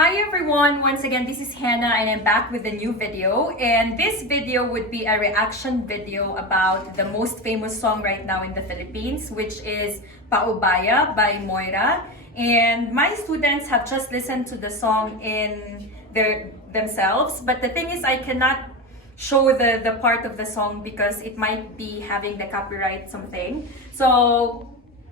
Hi everyone! Once again, this is Hannah and I'm back with a new video. And this video would be a reaction video about the most famous song right now in the Philippines, which is Paubaya by Moira. And my students have just listened to the song in themselves. But the thing is, I cannot show the part of the song because it might be having the copyright something. So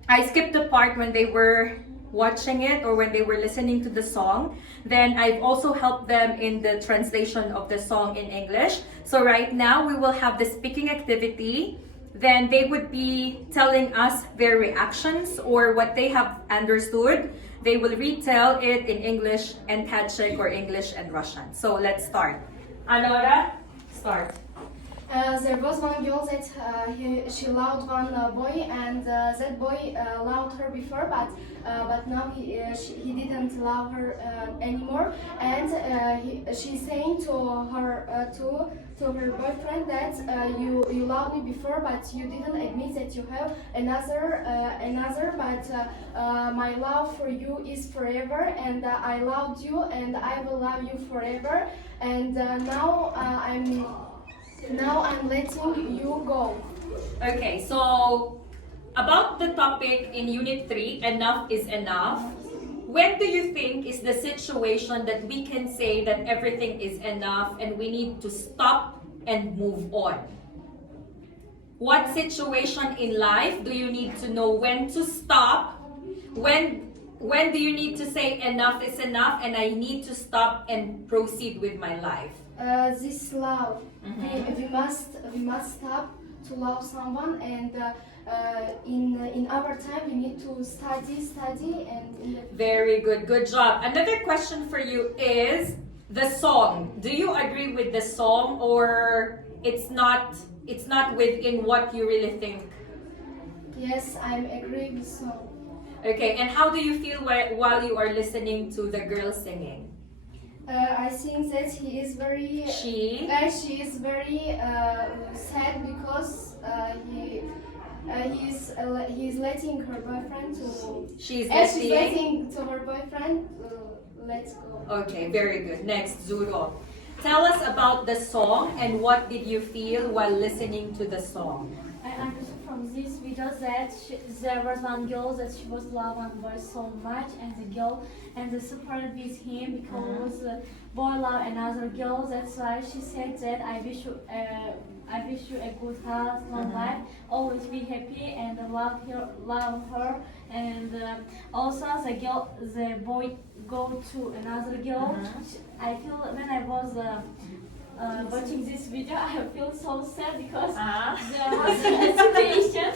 I skipped the part when they were watching it or when they were listening to the song. Then I've also helped them in the translation of the song in English. So right now we will have the speaking activity. Then they would be telling us their reactions or what they have understood. They will retell it in English and Tajik or English and Russian. So let's start. Allora, start. There was one girl that she loved one boy, and that boy loved her before, but now he didn't love her anymore. And she's saying to her boyfriend that you loved me before, but you didn't admit that you have another. But my love for you is forever, and I loved you, and I will love you forever. And now I'm letting you go. Okay, so about the topic in Unit 3, enough is enough. When do you think is the situation that we can say that everything is enough and we need to stop and move on? What situation in life do you need to know when to stop? When do you need to say enough is enough and I need to stop and proceed with my life? This love, we must stop to love someone, and in our time we need to study and. Very good job. Another question for you is the song. Do you agree with the song or it's not within what you really think? Yes, I agree with song. Okay, and how do you feel while you are listening to the girl singing? I think that he is very. She is very sad because he's letting her boyfriend to. She's letting to her boyfriend. Let's go. Okay, very good. Next, Zuro. Tell us about the song and what did you feel while listening to the song? I understood from this video that there was one girl that she was loved one boy so much, and the girl and the separated with him because the boy loved another girl. That's why she said that I wish you a good health, long life, always be happy and love her. And also the boy go to another girl. I feel when I was. Watching this video, I feel so sad because there was a situation.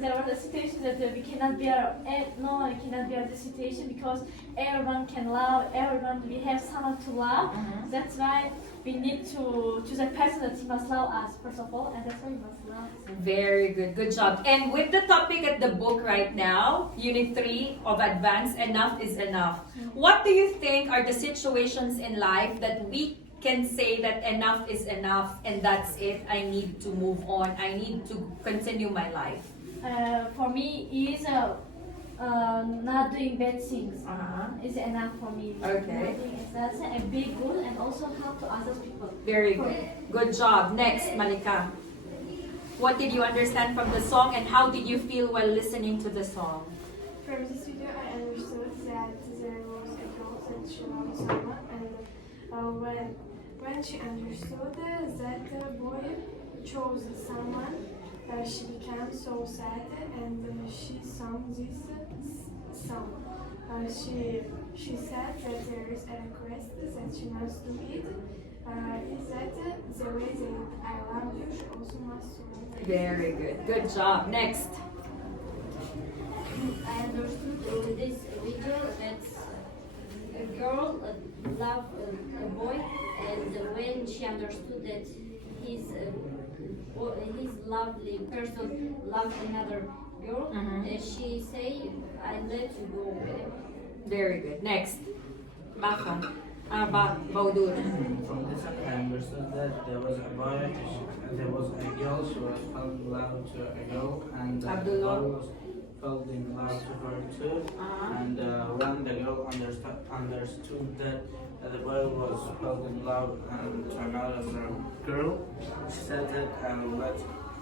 There was a situation that we cannot bear. No, I cannot bear the situation because everyone can love. Everyone, we have someone to love. That's why we need to choose a person that he must love us first of all, and that's why we must love. Very good job. And with the topic at the book right now, Unit 3 of Advanced, enough is enough. What do you think are the situations in life that we can say that enough is enough and that's it, I need to move on, I need to continue my life? For me, is not doing bad things is enough for me. Okay. That's a big good and also help to other people. Very good job. Next, Malika. What did you understand from the song and how did you feel while listening to the song? From this video, I understood that there was a girl that she loved someone, and when she understood that the boy chose someone, she became so sad, and she sang this song. She said that there is a request that she must do it. Is that the way that I love you, she also must do it. Very good job. Next. I understood in this video that a girl loved a boy, and when she understood that his lovely person loved another girl, she say, "I let you go." Very good. Next. Baka. Faridun. From this I understood that there was a boy, there was a girl, she was felt in love to a girl, and the boy was fell in love to her too. And when the girl understood that the boy was fell in love and to another girl, she said that I will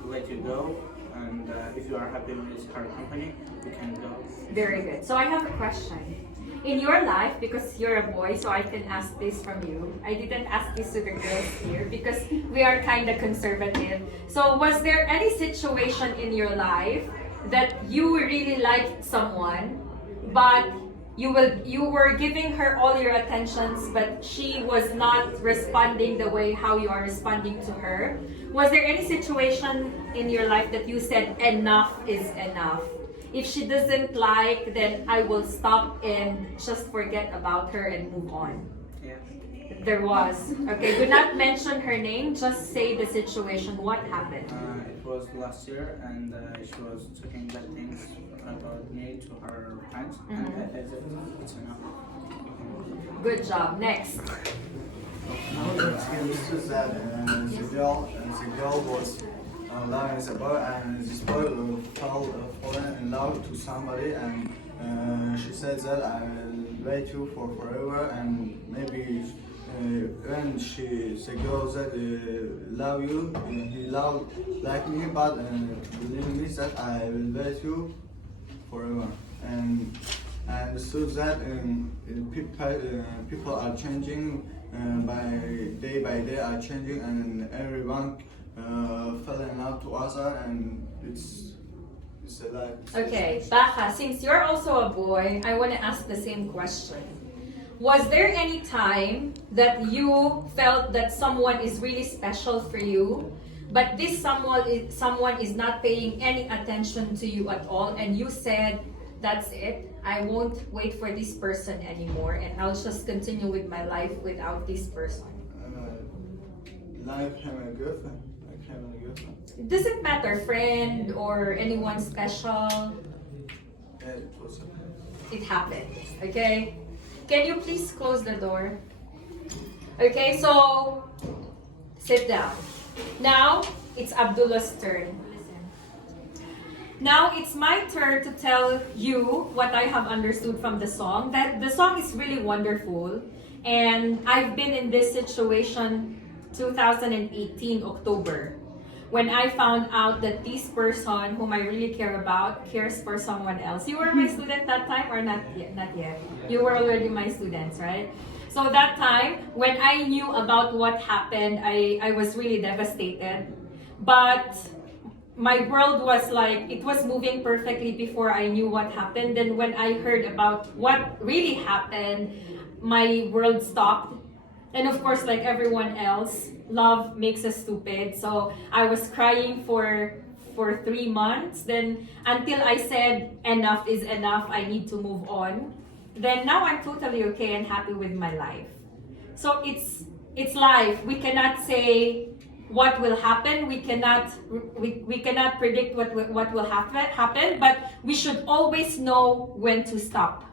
let you go. And if you are happy with her company, you can go. Very good. So I have a question. In your life, because you're a boy, so I can ask this from you. I didn't ask this to the girls here because we are kind of conservative. So was there any situation in your life that you really liked someone, but you were giving her all your attentions, but she was not responding the way how you are responding to her? Was there any situation in your life that you said enough is enough? If she doesn't like, then I will stop and just forget about her and move on. Yeah. There was. Okay, do not mention her name, just say the situation. What happened? It was last year, and she was talking bad things about me to her friends, and I said it's enough. Good job. Next. Now that he understood that the girl was loving the boy, and this boy fallen in love to somebody, and she said that I will wait you for forever, and maybe when the girl said love you, he love like me, but believe me that I will wait you forever. And I understood that people are changing by day are changing, and everyone fell in love to other, and it's a life. Okay, Baha, since you're also a boy, I want to ask the same question. Was there any time that you felt that someone is really special for you, but this someone is not paying any attention to you at all, and you said, that's it, I won't wait for this person anymore, and I'll just continue with my life without this person? Like having a girlfriend. It doesn't matter, friend or anyone special. Yeah, it was. It happened, okay? Can you please close the door? Okay, so sit down. Now it's Abdullah's turn. Listen. Now it's my turn to tell you what I have understood from the song. That the song is really wonderful, and I've been in this situation 2018 October, when I found out that this person whom I really care about cares for someone else. You were my student that time or not yet? Not yet. You were already my students, right? So that time, when I knew about what happened, I was really devastated. But my world was like, it was moving perfectly before I knew what happened. Then when I heard about what really happened, my world stopped. And of course, like everyone else, love makes us stupid. So I was crying for 3 months. Then until I said enough is enough, I need to move on. Then now I'm totally okay and happy with my life. So it's life. We cannot say what will happen. We cannot predict what will happen. But we should always know when to stop.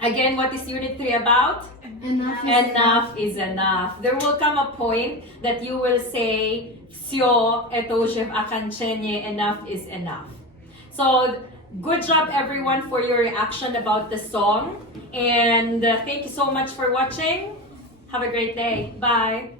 Again, what is Unit 3 about? Enough is enough. There will come a point that you will say, Sio, eto Chef Akanchenye, enough is enough. So, good job everyone for your reaction about the song. And thank you so much for watching. Have a great day. Bye.